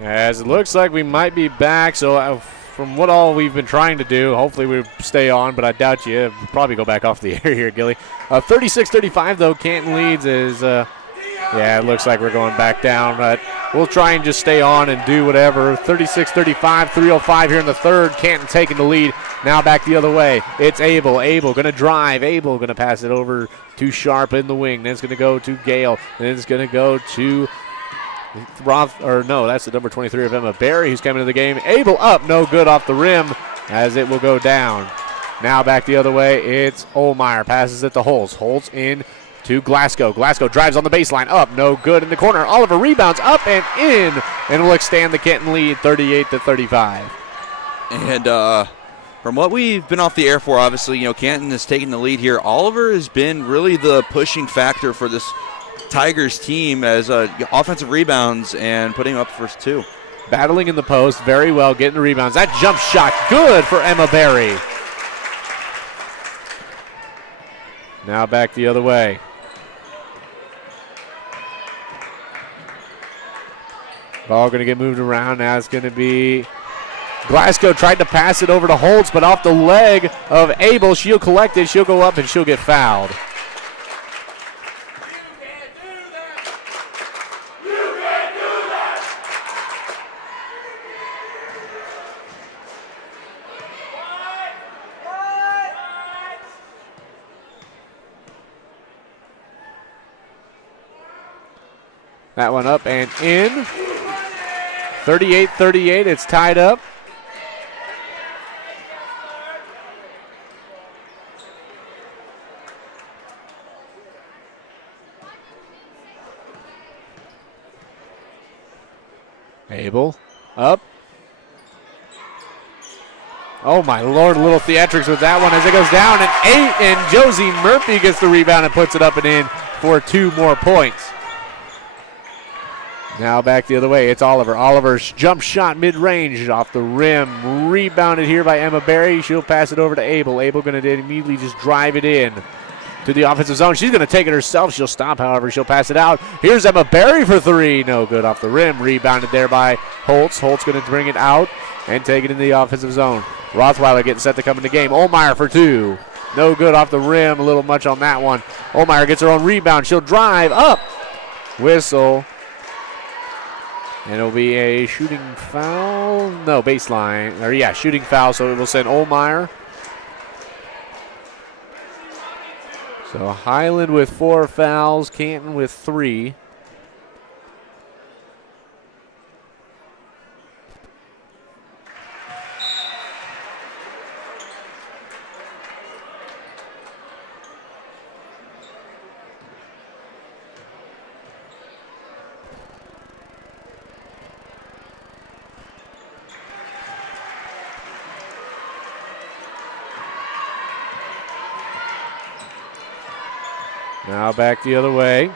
As it looks like we might be back, so from what all we've been trying to do, hopefully we stay on, but I doubt you. We'll probably go back off the air here, Gilly. 36-35, though, Canton leads is, yeah, it looks like we're going back down, but we'll try and just stay on and do whatever. 36-35, 3:05 here in the third. Canton taking the lead. Now back the other way. It's Abel. Abel going to drive. Abel going to pass it over to Sharp in the wing. Then it's going to go to Gale. Then it's going to go to that's the number 23 of Emma Berry who's coming to the game. Abel up, no good off the rim as it will go down. Now back the other way. It's Olmeyer. Passes it to Holtz. Holtz in to Glasgow. Glasgow drives on the baseline. Up, no good in the corner. Oliver rebounds up and in, and will extend the Canton lead 38-35. And from what we've been off the air for, obviously, Canton is taking the lead here. Oliver has been really the pushing factor for this Tigers team as offensive rebounds and putting up first two. Battling in the post very well, getting the rebounds. That jump shot good for Emma Berry. Now back the other way. Ball going to get moved around. Now it's going to be Glasgow tried to pass it over to Holtz, but off the leg of Abel. She'll collect it. She'll go up and she'll get fouled. That one up and in. 38-38, it's tied up. Abel up. Oh my Lord, a little theatrics with that one as it goes down and 8, and Josie Murphy gets the rebound and puts it up and in for 2 more points. Now back the other way, it's Oliver. Oliver's jump shot mid-range off the rim. Rebounded here by Emma Berry. She'll pass it over to Abel. Abel going to immediately just drive it in to the offensive zone. She's going to take it herself. She'll stop, however. She'll pass it out. Here's Emma Berry for 3. No good off the rim. Rebounded there by Holtz. Holtz going to bring it out and take it into the offensive zone. Rothweiler getting set to come in the game. Olmeyer for 2. No good off the rim. A little much on that one. Olmeyer gets her own rebound. She'll drive up. Whistle. And it'll be a shooting foul. No, baseline. Or, yeah, shooting foul. So it will send Olmeyer. So Highland with 4 fouls. Canton with 3. Now back the other way.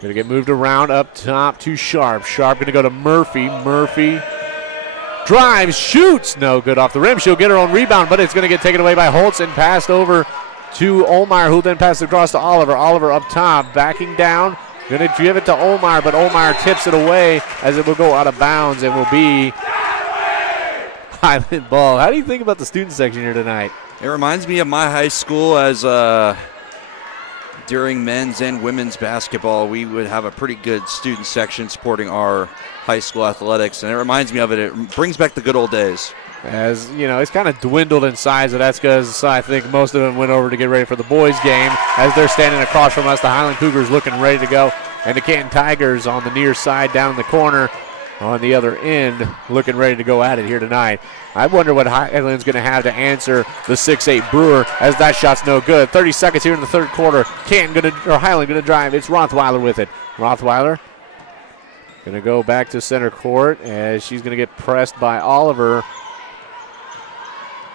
Going to get moved around up top to Sharp. Sharp going to go to Murphy. Murphy drives, shoots. No good off the rim. She'll get her own rebound, but it's going to get taken away by Holtz and passed over to Olmeyer, who then passes across to Oliver. Oliver up top, backing down. Going to give it to Olmeyer, but Olmeyer tips it away as it will go out of bounds and will be Highland ball. How do you think about the student section here tonight? It reminds me of my high school as during men's and women's basketball, we would have a pretty good student section supporting our high school athletics, and it reminds me of it. It brings back the good old days. As, you know, it's kind of dwindled in size, and that's because I think most of them went over to get ready for the boys' game as they're standing across from us. The Highland Cougars looking ready to go, and the Canton Tigers on the near side down in the corner on the other end looking ready to go at it here tonight. I wonder what Highland's going to have to answer the 6'8 Brewer as that shot's no good. 30 seconds here in the third quarter. Highland going to drive. It's Rothweiler with it. Rothweiler going to go back to center court as she's going to get pressed by Oliver.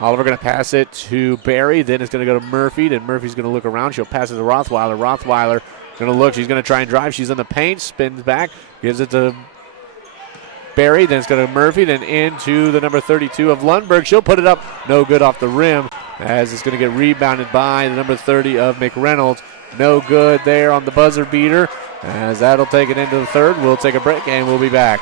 Oliver going to pass it to Barry. Then it's going to go to Murphy. Then Murphy's going to look around. She'll pass it to Rothweiler. Rothweiler going to look. She's going to try and drive. She's in the paint. Spins back. Gives it to Barry, then it's going to Murphy, then into the number 32 of Lundberg. She'll put it up, no good off the rim, as it's going to get rebounded by the number 30 of McReynolds. No good there on the buzzer beater. As that'll take it into the third, we'll take a break and we'll be back.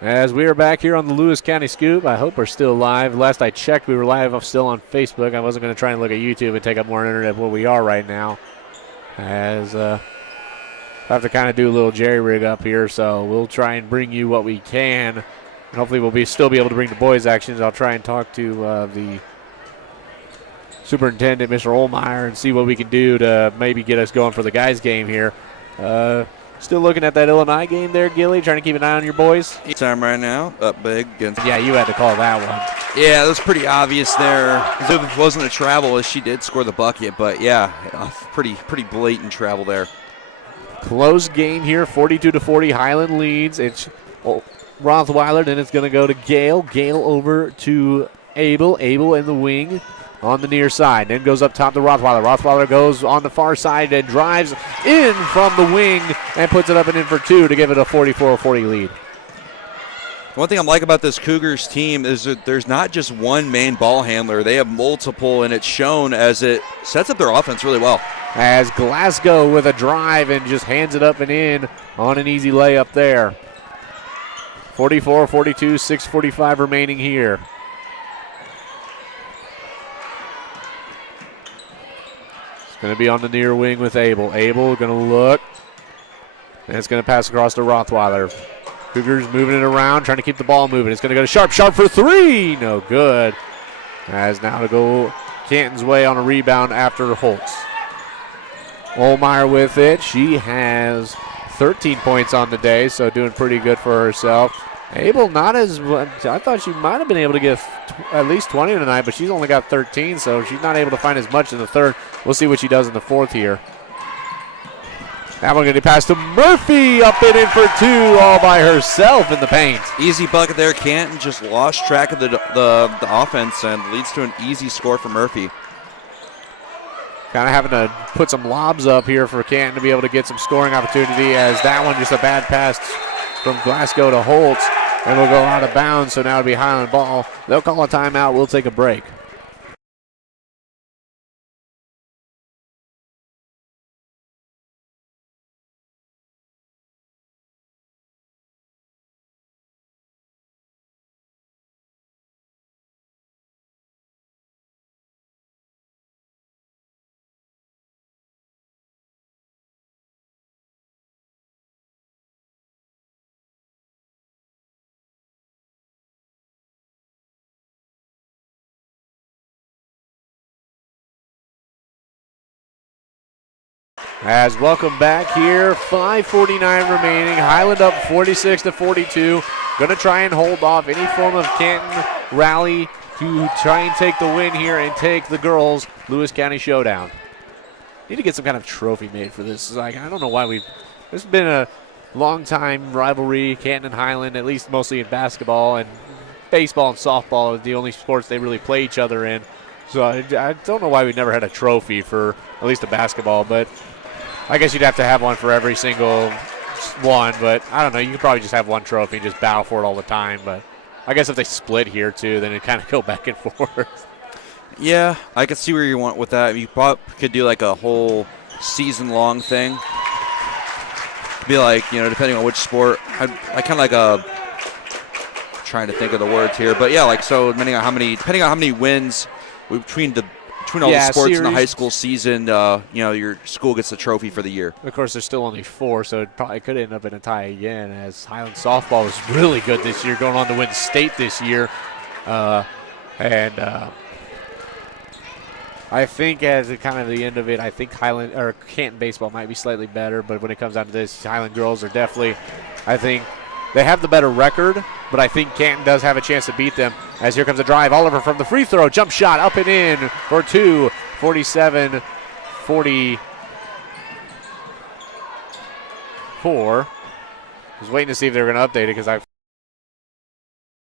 As we are back here on the Lewis County Scoop, I hope we're still live. Last I checked, we were live still on Facebook. I wasn't going to try and look at YouTube and take up more internet than what we are right now. As I have to kind of do a little jerry rig up here, so we'll try and bring you what we can. And hopefully we'll still be able to bring the boys' actions. I'll try and talk to the superintendent, Mr. Olmeyer, and see what we can do to maybe get us going for the guys' game here. Still looking at that Illinois game there, Gilly, trying to keep an eye on your boys. Time right now, up big against. Yeah, you had to call that one. Yeah, that was pretty obvious there. As if it wasn't a travel, as she did score the bucket, but yeah, pretty blatant travel there. Close game here, 42-40. Highland leads. It's Rothweiler, then it's going to go to Gale. Gale over to Abel. Abel in the wing on the near side. Then goes up top to Rothweiler. Rothweiler goes on the far side and drives in from the wing and puts it up and in for two to give it a 44-40 lead. One thing I like about this Cougars team is that there's not just one main ball handler. They have multiple, and it's shown as it sets up their offense really well. As Glasgow with a drive and just hands it up and in on an easy layup there. 44-42, 6:45 remaining here. Going to be on the near wing with Abel. Abel going to look. And it's going to pass across to Rothweiler. Cougars moving it around, trying to keep the ball moving. It's going to go to Sharp. Sharp for three. No good. As now to go Canton's way on a rebound after Holtz. Olmeyer with it. She has 13 points on the day, so doing pretty good for herself. Abel not as – I thought she might have been able to get at least 20 tonight, but she's only got 13, so she's not able to find as much in the third. We'll see what she does in the fourth here. Now we're going to pass to Murphy, up and in for two all by herself in the paint. Easy bucket there. Canton just lost track of the offense and leads to an easy score for Murphy. Kind of having to put some lobs up here for Canton to be able to get some scoring opportunity, as that one just a bad pass from Glasgow to Holtz, and we'll go out of bounds, so now it'll be Highland ball. They'll call a timeout. We'll take a break. As welcome back here, 5:49 remaining. Highland up 46-42. Going to try and hold off any form of Canton rally to try and take the win here and take the girls' Lewis County Showdown. Need to get some kind of trophy made for this. I don't know why this has been a long time rivalry, Canton and Highland, at least mostly in basketball, and baseball and softball are the only sports they really play each other in. So I don't know why we never had a trophy for at least a basketball, but I guess you'd have to have one for every single one, but I don't know. You could probably just have one trophy and just battle for it all the time. But I guess if they split here, too, then it kind of go back and forth. Yeah, I could see where you want with that. You probably could do like a whole season-long thing. Be like, depending on which sport. I kind of like trying to think of the words here. But, yeah, like so depending on how many wins between the between all the sports series. and the high school season, your school gets the trophy for the year. Of course, there's still only 4, so it probably could end up in a tie again, as Highland softball was really good this year, going on to win state this year. I think as kind of the end of it, I think Highland or Canton baseball might be slightly better, but when it comes down to this, Highland girls are definitely, I think, they have the better record, but I think Canton does have a chance to beat them. As here comes a drive, Oliver from the free throw, jump shot up and in for 2, 47-44. I was waiting to see if they were going to update it because I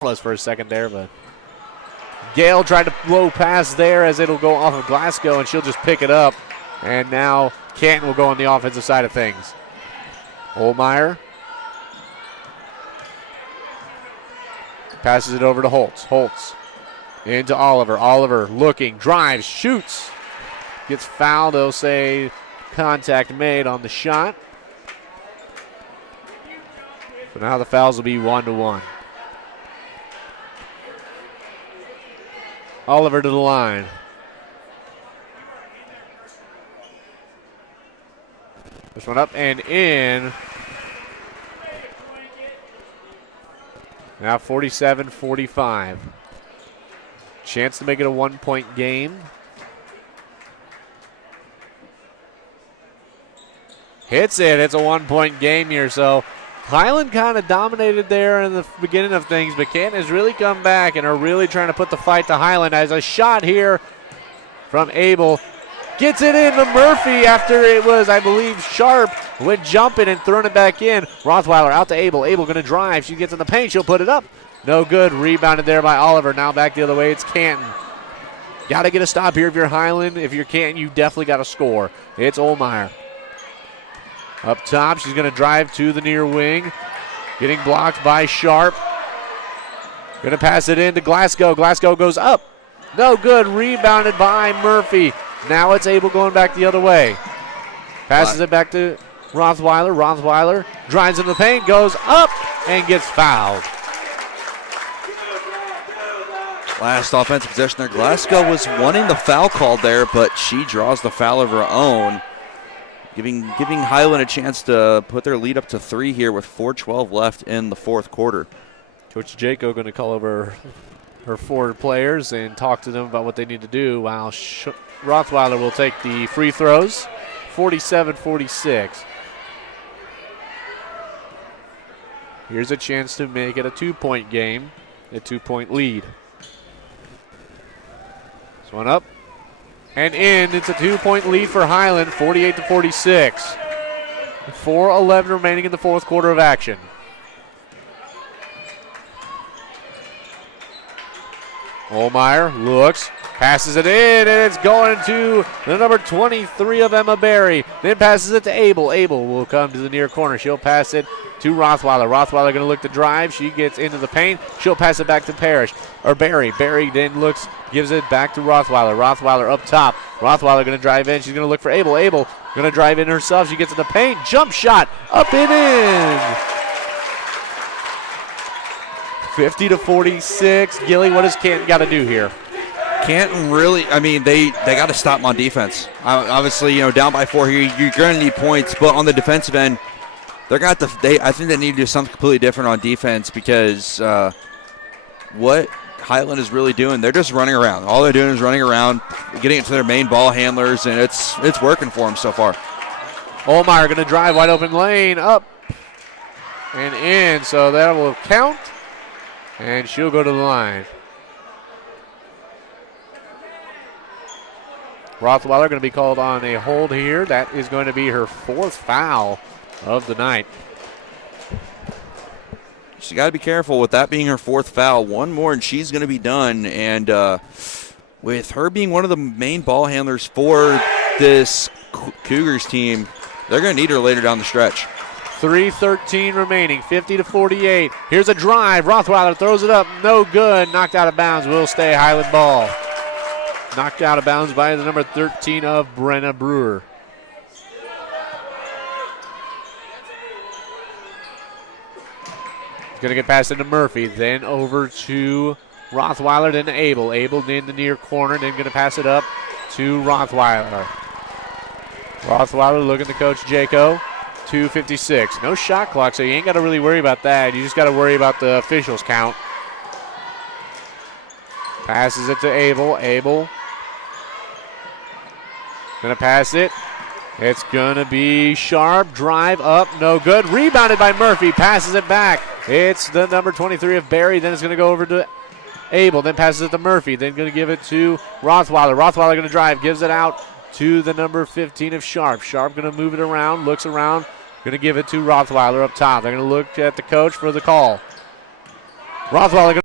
was for a second there, but Gale tried to blow past there as it'll go off of Glasgow, and she'll just pick it up. And now Canton will go on the offensive side of things. Olmeyer passes it over to Holtz. Holtz into Oliver. Oliver looking, drives, shoots. Gets fouled. They'll say contact made on the shot. So now the fouls will be 1-1. Oliver to the line. This one up and in. Now 47-45. Chance to make it a 1-point game. Hits it. It's a 1-point game here. So Highland kind of dominated there in the beginning of things, but Canton has really come back and are really trying to put the fight to Highland. As a shot here from Abel. Gets it in to Murphy after it was, I believe, Sharp went jumping and throwing it back in. Rothweiler out to Abel. Abel going to drive. She gets in the paint. She'll put it up. No good. Rebounded there by Oliver. Now back the other way. It's Canton. Got to get a stop here if you're Highland. If you're Canton, you definitely got to score. It's Olmeyer. Up top, she's going to drive to the near wing. Getting blocked by Sharp. Going to pass it in to Glasgow. Glasgow goes up. No good. Rebounded by Murphy. Now it's Abel going back the other way. Passes it back to Rothweiler. Rothweiler drives in the paint, goes up, and gets fouled. Last offensive possession there. Glasgow was wanting the foul called there, but she draws the foul of her own. Giving Highland a chance to put their lead up to 3 here with 4:12 left in the fourth quarter. Coach Jaco going to call over her 4 players and talk to them about what they need to do, while Rothweiler will take the free throws. 47-46. Here's a chance to make it a 2-point game, a 2-point lead. This one up and in. It's a 2-point lead for Highland, 48-46. 4:11 remaining in the fourth quarter of action. Olmeyer looks, passes it in, and it's going to the number 23 of Emma Berry. Then passes it to Abel. Abel will come to the near corner. She'll pass it to Rothweiler. Rothweiler going to look to drive. She gets into the paint. She'll pass it back to Berry. Berry then looks, gives it back to Rothweiler. Rothweiler up top. Rothweiler going to drive in. She's going to look for Abel. Abel going to drive in herself. She gets in the paint. Jump shot up and in. 50-46. Gilly, what does Canton got to do here? Canton really, they got to stop them on defense. Obviously, down by 4 here, you're going to need points, but on the defensive end, I think they need to do something completely different on defense, because what Highland is really doing, they're just running around. All they're doing is running around, getting it to their main ball handlers, and it's working for them so far. Olmeyer going to drive, wide open lane, up and in, so that will count. And she'll go to the line. Rothweiler going to be called on a hold here. That is going to be her 4th foul of the night. She's got to be careful with that being her 4th foul. One more and she's going to be done. And with her being one of the main ball handlers for this Cougars team, they're going to need her later down the stretch. 3:13 remaining, 50-48. Here's a drive. Rothweiler throws it up. No good. Knocked out of bounds. Will stay Highland ball. Knocked out of bounds by the number 13 of Brenna Brewer. He's going to get past into Murphy. Then over to Rothweiler, then to Abel. Abel in the near corner. Then going to pass it up to Rothweiler. Rothweiler looking to coach Jaco. 2:56. No shot clock, so you ain't got to really worry about that. You just got to worry about the officials count. Passes it to Abel. Abel gonna pass it. It's gonna be Sharp. Drive up, no good. Rebounded by Murphy. Passes it back. It's the number 23 of Barry. Then it's gonna go over to Abel. Then passes it to Murphy. Then gonna give it to Rothweiler. Rothweiler gonna drive. Gives it out to the number 15 of Sharp. Sharp gonna move it around. Looks around. Gonna give it to Rothweiler up top. They're gonna look at the coach for the call. Rothweiler gonna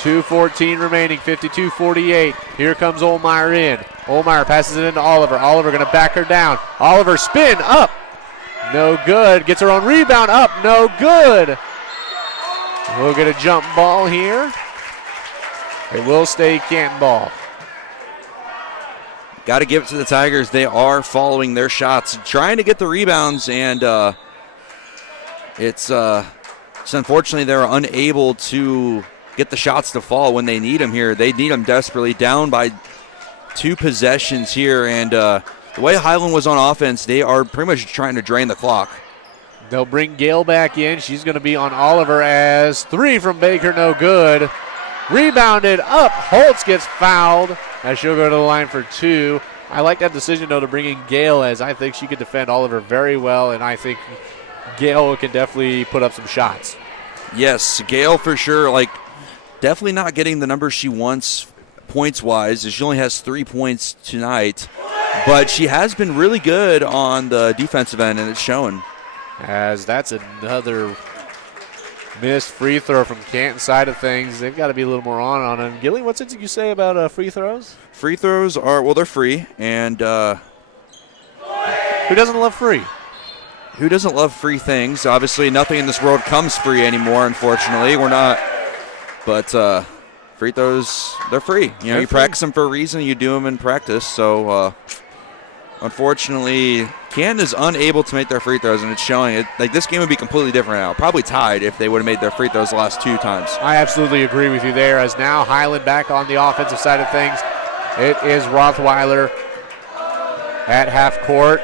2:14 remaining, 52-48. Here comes Olmeyer in. Olmeyer passes it into Oliver. Oliver going to back her down. Oliver spin up. No good. Gets her own rebound up. No good. We'll get a jump ball here. It will stay Canton ball. Got to give it to the Tigers. They are following their shots, trying to get the rebounds, and it's unfortunately they're unable to get the shots to fall when they need them here. They need them desperately, down by 2 possessions here, and the way Highland was on offense, they are pretty much trying to drain the clock. They'll bring Gale back in. She's going to be on Oliver as 3 from Baker, no good. Rebounded up. Holtz gets fouled as she'll go to the line for 2. I like that decision, though, to bring in Gale, as I think she could defend Oliver very well, and I think Gale can definitely put up some shots. Yes, Gale for sure, definitely not getting the numbers she wants points-wise. She only has 3 points tonight, but she has been really good on the defensive end, and it's showing. As that's another missed free throw from Canton side of things. They've got to be a little more on them. Gilly, what's it you say about free throws? Free throws are, well, they're free, and who doesn't love free? Who doesn't love free things? Obviously, nothing in this world comes free anymore, unfortunately. We're not, but free throws, they're free. You practice them for a reason. You do them in practice. So, unfortunately, Canton is unable to make their free throws, and it's showing. This game would be completely different now. Probably tied if they would have made their free throws the last 2 times. I absolutely agree with you there, as now Highland back on the offensive side of things. It is Rothweiler at half court.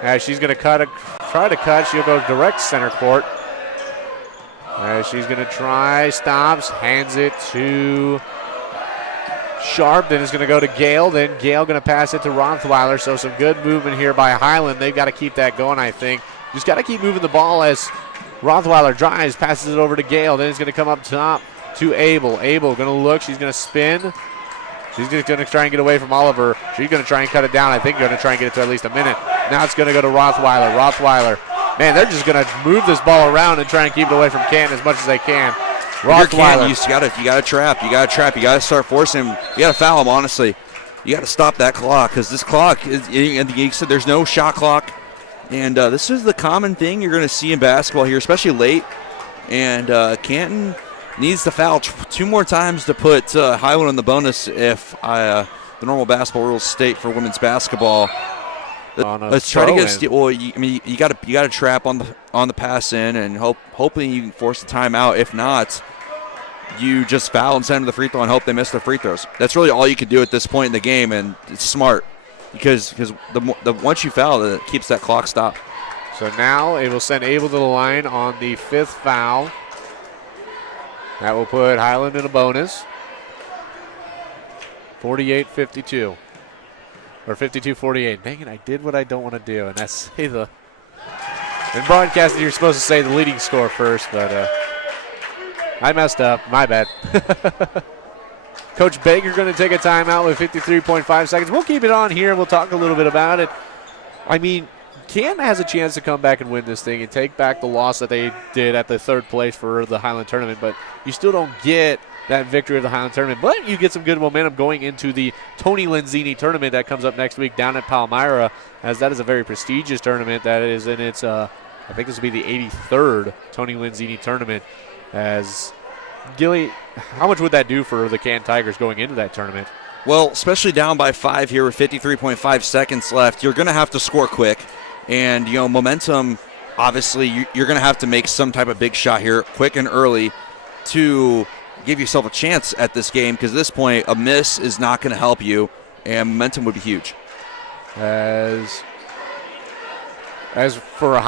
As she's going to try to cut, she'll go direct center court. As she's going to try, stops, hands it to Sharp, then it's going to go to Gale. Then Gale going to pass it to Rothweiler. So some good movement here by Highland. They've got to keep that going, I think. Just got to keep moving the ball as Rothweiler drives, passes it over to Gale. Then it's going to come up top to Abel. Abel going to look. She's going to spin. She's going to try and get away from Oliver. She's going to try and cut it down. I think going to try and get it to at least a minute. Now it's going to go to Rothweiler. Rothweiler. Man, they're just going to move this ball around and try and keep it away from Canton as much as they can. Rothweiler. You got to trap. You got to start forcing him. You got to foul him, honestly. You got to stop that clock, because this clock, you said there's no shot clock. And this is the common thing you're going to see in basketball here, especially late. And Canton needs to foul 2 more times to put Highland on the bonus if the normal basketball rules state for women's basketball. Let's try to get a steal. Well, you got to trap on the pass in, and hopefully you can force the timeout. If not, you just foul and send them to the free throw and hope they miss their free throws. That's really all you can do at this point in the game, and it's smart because the once you foul, it keeps that clock stopped. So now it will send Abel to the line on the 5th foul. That will put Highland in a bonus. 48-52. Or 52-48. Dang it, I did what I don't want to do, and that's say the... In broadcasting, you're supposed to say the leading score first, but I messed up. My bad. Coach Baker going to take a timeout with 53.5 seconds. We'll keep it on here. We'll talk a little bit about it. I mean, Canton has a chance to come back and win this thing and take back the loss that they did at the 3rd place for the Highland Tournament, but you still don't get that victory of the Highland Tournament, but you get some good momentum going into the Tony Lenzini Tournament that comes up next week down at Palmyra, as that is a very prestigious tournament that is in its, I think this will be the 83rd Tony Lenzini Tournament. As Gilly, how much would that do for the Canton Tigers going into that tournament? Well, especially down by 5 here with 53.5 seconds left, you're going to have to score quick. And, momentum, obviously, you're going to have to make some type of big shot here quick and early. to give yourself a chance at this game, because at this point, a miss is not going to help you, and momentum would be huge. As for